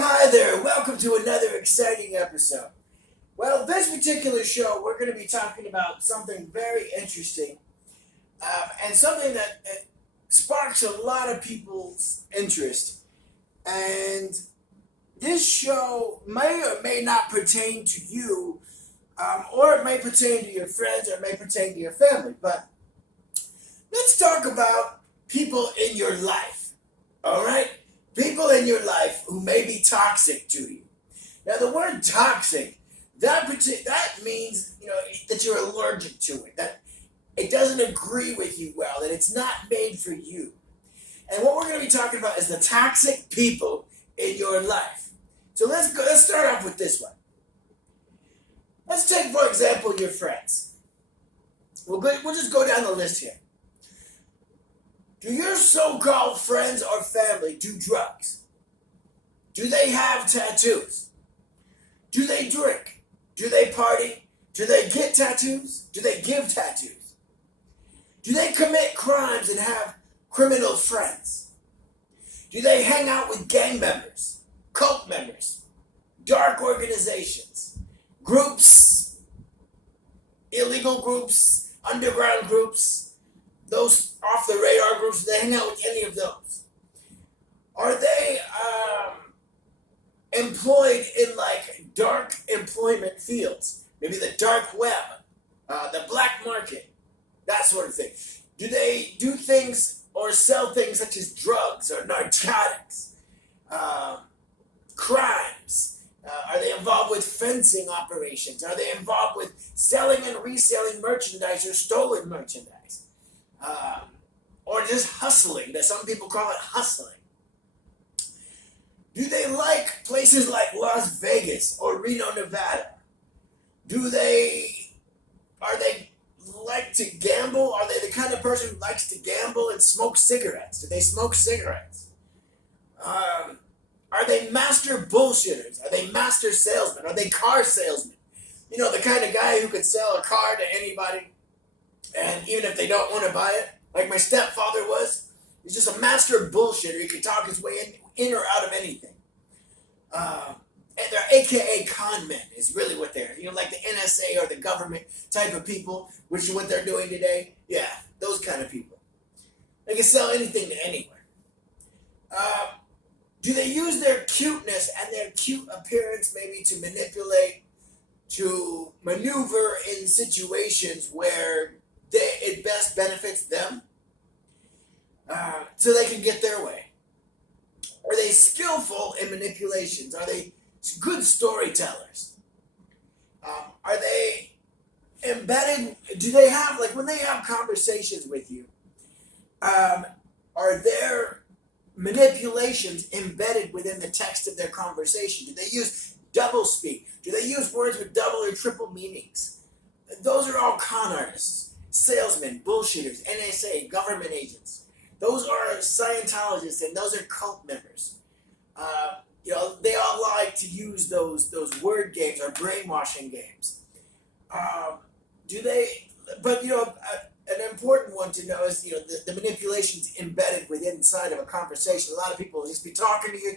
Hi there. Welcome to another exciting episode. Well, this particular show, we're going to be talking about something very interesting and something that sparks a lot of people's interest. And this show may or may not pertain to you, or it may pertain to your friends, or it may pertain to your family. But let's talk about people in your life, all right? People in your life who may be toxic to you. Now, the word toxic, that means that you're allergic to it, that it doesn't agree with you well, that it's not made for you. And what we're going to be talking about is the toxic people in your life. So let's start off with this one. Let's take, for example, your friends. We'll just go down the list here. Do your so-called friends or family do drugs? Do they have tattoos? Do they drink? Do they party? Do they get tattoos? Do they give tattoos? Do they commit crimes and have criminal friends? Do they hang out with gang members, cult members, dark organizations, groups, illegal groups, underground groups, those off the radar groups? Do they hang out with any of those? Are they employed in like dark employment fields? Maybe the dark web, the black market, that sort of thing. Do they do things or sell things such as drugs or narcotics, crimes? Are they involved with fencing operations? Are they involved with selling and reselling merchandise or stolen merchandise? Or just hustling, that some people call it hustling. Do they like places like Las Vegas or Reno, Nevada? Are they like to gamble? Are they the kind of person who likes to gamble and smoke cigarettes? Do they smoke cigarettes? Are they master bullshitters? Are they master salesmen? Are they car salesmen? You know, the kind of guy who could sell a car to anybody, and even if they don't want to buy it, like my stepfather was. He's just a master bullshitter. He could talk his way in or out of anything. And they're AKA con men is really what they're, like the NSA or the government type of people, which is what they're doing today. Yeah, those kind of people. They can sell anything to anywhere. Do they use their cuteness and their cute appearance maybe to manipulate, to maneuver in situations where it best benefits them, so they can get their way? Are they skillful in manipulations? Are they good storytellers? Are they embedded? Do they have, like when they have conversations with you, are their manipulations embedded within the text of their conversation? Do they use double speak? Do they use words with double or triple meanings? Those are all con artists, salesmen, bullshitters, NSA, government agents. Those are Scientologists and those are cult members. They all like to use those word games or brainwashing games. An important one to know is, the manipulation's embedded within inside of a conversation. A lot of people will just be talking to you,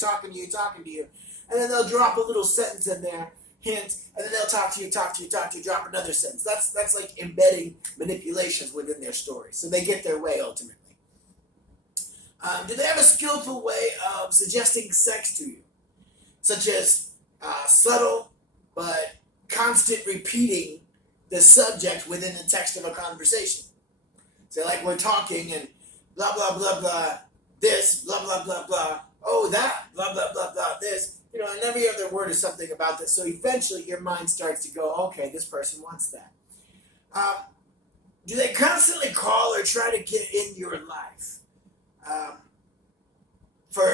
and then they'll drop a little sentence in there, hint, and then they'll talk to you, drop another sentence. That's like embedding manipulations within their story, so they get their way ultimately. Do they have a skillful way of suggesting sex to you, such as subtle but constant repeating the subject within the text of a conversation? So like we're talking and blah, blah, blah, blah, this, blah, blah, blah, blah, oh, that, blah, blah, blah, blah, this. And every other word is something about this. So eventually your mind starts to go, okay, this person wants that. Do they constantly call or try to get in your life for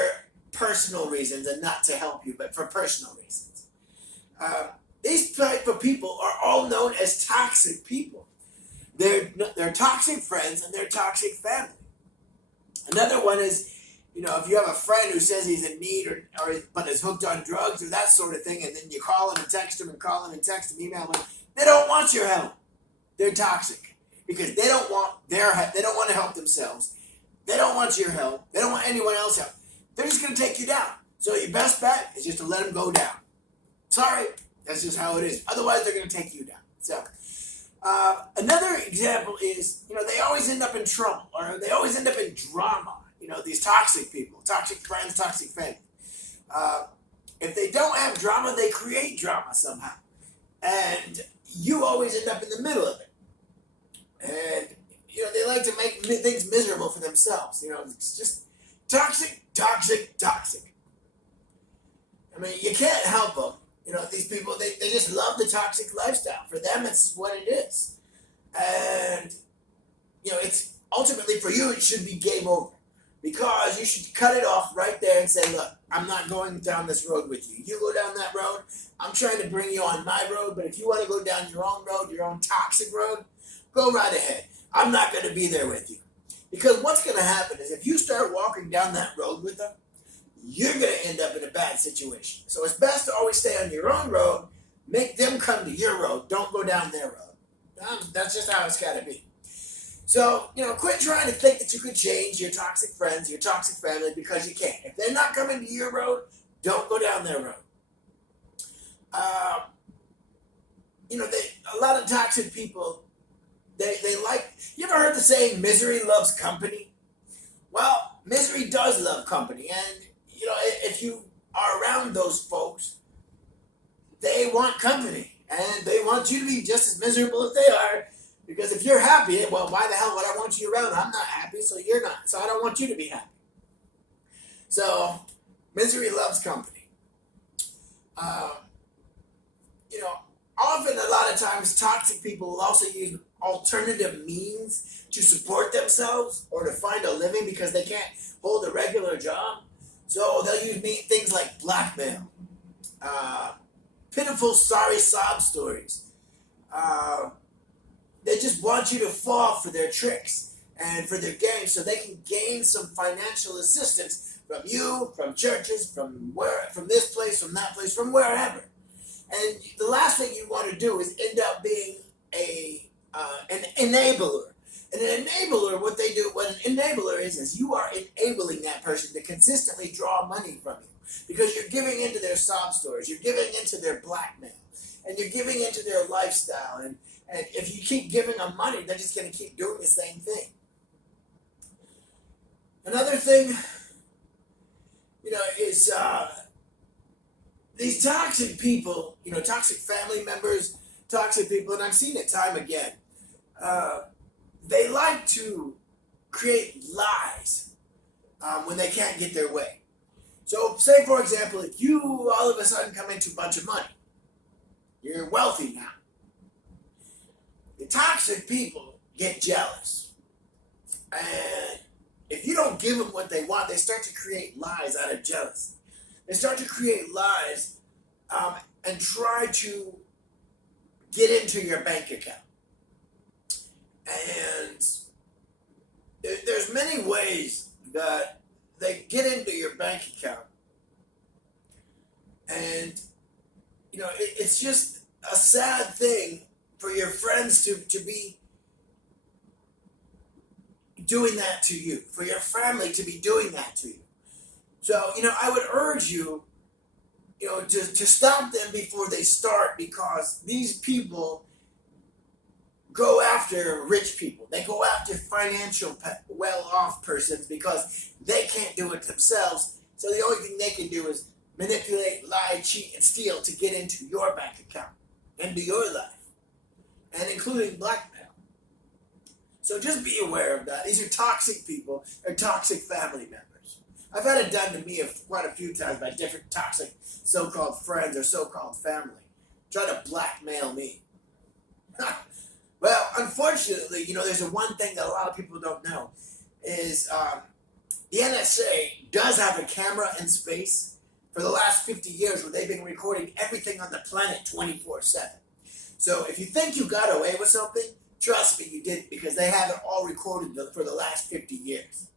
personal reasons, and not to help you, but for personal reasons? These type of people are all known as toxic people. They're toxic friends and they're toxic family. Another one is, if you have a friend who says he's in need but is hooked on drugs or that sort of thing, and then you call him and text him email him, they don't want your help. They're toxic because they don't want they don't want to help themselves. They don't want your help. They don't want anyone else's help. They're just going to take you down. So So your best bet is just to let them go down. Sorry, that's just how it is. Otherwise, they're going to take you down. So another example is, they always end up in trouble, or they always end up in drama. These toxic people, toxic friends, toxic family. If they don't have drama, they create drama somehow. And you always end up in the middle of it. And, they like to make things miserable for themselves. It's just toxic, toxic, toxic. I mean, you can't help them. These people, they just love the toxic lifestyle. For them, it's what it is. And, it's ultimately for you, it should be game over. Because you should cut it off right there and say, look, I'm not going down this road with you. You go down that road, I'm trying to bring you on my road, but if you want to go down your own road, your own toxic road, go right ahead. I'm not going to be there with you. Because what's going to happen is if you start walking down that road with them, you're going to end up in a bad situation. So it's best to always stay on your own road, make them come to your road, don't go down their road. That's just how it's got to be. So, quit trying to think that you could change your toxic friends, your toxic family, because you can't. If they're not coming to your road, don't go down their road. A lot of toxic people, they like, you ever heard the saying, misery loves company? Well, misery does love company. And, if you are around those folks, they want company. And they want you to be just as miserable as they are. Because if you're happy, well, why the hell would I want you around? I'm not happy, so you're not. So I don't want you to be happy. So, misery loves company. Often a lot of times toxic people will also use alternative means to support themselves or to find a living because they can't hold a regular job. So they'll use things like blackmail, pitiful sorry sob stories. They just want you to fall for their tricks and for their games so they can gain some financial assistance from you, from churches, from this place, from that place, from wherever. And the last thing you want to do is end up being an enabler. And an enabler, what an enabler is you are enabling that person to consistently draw money from you. Because you're giving into their sob stories, you're giving into their blackmail, and you're giving into their lifestyle. And if you keep giving them money, they're just going to keep doing the same thing. Another thing, is these toxic people, toxic family members, toxic people, and I've seen it time again. They like to create lies when they can't get their way. So, say for example, if you all of a sudden come into a bunch of money, you're wealthy now. The toxic people get jealous. And if you don't give them what they want, they start to create lies out of jealousy. They start to create lies and try to get into your bank account. And there's many ways that they get into your bank account. And, it's just a sad thing for your friends to be doing that to you, for your family to be doing that to you. So, I would urge you, to stop them before they start, because these people go after rich people. They go after financial well-off persons because they can't do it themselves. So the only thing they can do is manipulate, lie, cheat, and steal to get into your bank account, into your life, and including blackmail. So just be aware of that. These are toxic people or toxic family members. I've had it done to me quite a few times by different toxic so-called friends or so-called family. Try to blackmail me. Well, unfortunately, there's one thing that a lot of people don't know is the NSA does have a camera in space for the last 50 years where they've been recording everything on the planet 24/7. So if you think you got away with something, trust me, you didn't, because they have it all recorded for the last 50 years.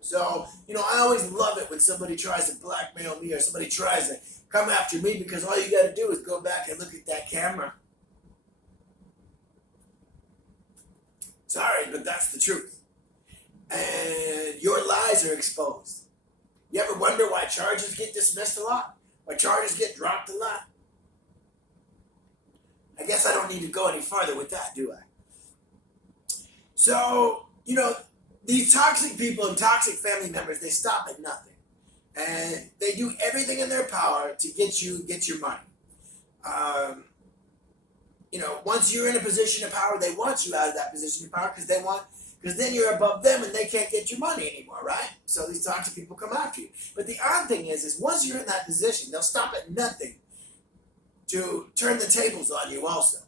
So, I always love it when somebody tries to blackmail me or somebody tries to come after me, because all you got to do is go back and look at that camera. Sorry, but that's the truth. And your lies are exposed. You ever wonder why charges get dismissed a lot? Why charges get dropped a lot? I guess I don't need to go any farther with that, do I? So, these toxic people and toxic family members, they stop at nothing. And they do everything in their power to get your money. Um, once you're in a position of power, they want you out of that position of power because then you're above them and they can't get your money anymore, right? So these toxic people come after you. But the odd thing is once you're in that position, they'll stop at nothing to turn the tables on you also.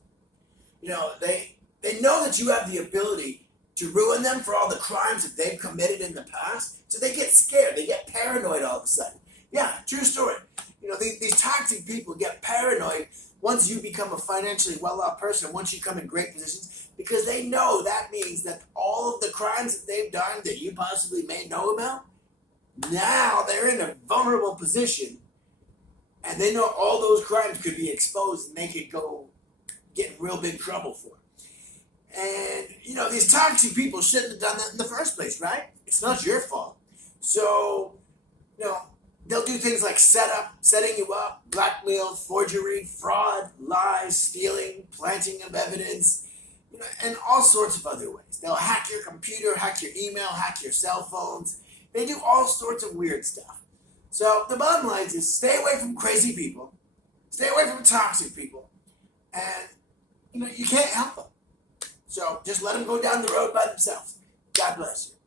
They know that you have the ability to ruin them for all the crimes that they've committed in the past, so they get scared, they get paranoid all of a sudden. Yeah, true story. These toxic people get paranoid once you become a financially well-off person, once you come in great positions, because they know that means that all of the crimes that they've done that you possibly may know about, now they're in a vulnerable position, and they know all those crimes could be exposed and they could get in real big trouble for it. And, these toxic people shouldn't have done that in the first place, right? It's not your fault. So, they'll do things like setting you up, blackmail, forgery, fraud, lies, stealing, planting of evidence, and all sorts of other ways. They'll hack your computer, hack your email, hack your cell phones. They do all sorts of weird stuff. So the bottom line is stay away from crazy people, stay away from toxic people, and, you can't help them. So just let them go down the road by themselves. God bless you.